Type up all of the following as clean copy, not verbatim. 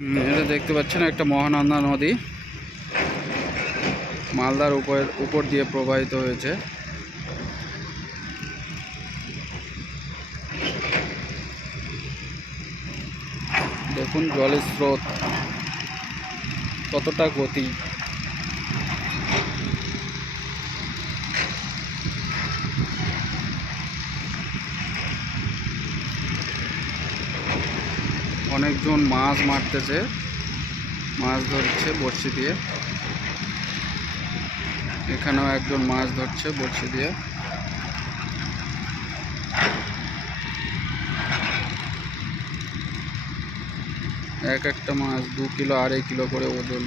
এটা দেখতে পাচ্ছেন একটা মহানন্দা নদী মালদার উপর দিয়ে প্রবাহিত হয়েছে। দেখুন জলের স্রোত কতটা গতি। অনেকজন মাছ মারতেছে, মাছ ধরছে বড়শি দিয়ে। এখানেও একজন মাছ ধরছে বড়শি দিয়ে। এক একটা মাছ 2 কিলো 2.5 কিলো করে ওজন।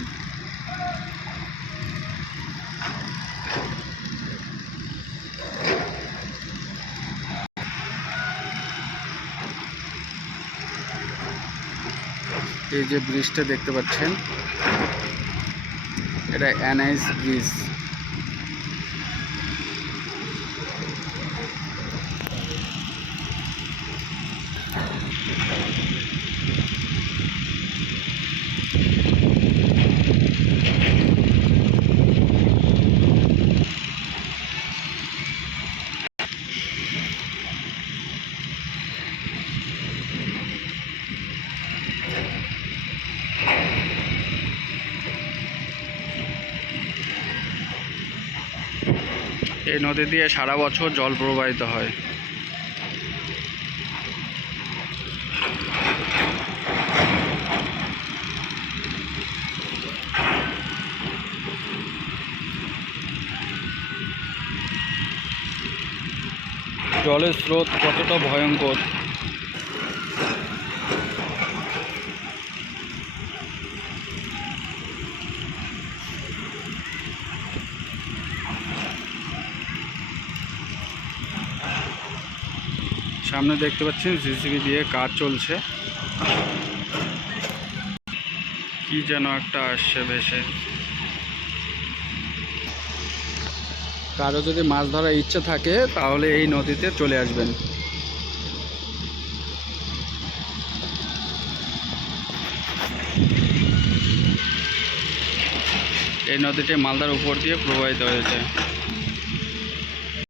এই যে ব্রিজটা দেখতে পাচ্ছেন, এটা এনএইচ ব্রিজ। এই নদী দিয়ে সারা বছর জল প্রবাহিত হয়। জলের স্রোত কতটা ভয়ঙ্কর। সামনে দেখতে পাচ্ছেন জেসিবি দিয়ে কাজ চলছে। কি যেন একটা আসছে ভেসে। কারো যদি মাছ ধরার ইচ্ছে থাকে তাহলে এই নদীতে চলে আসবেন। এই নদীটি মালদার উপর দিয়ে প্রবাহিত হয়েছে।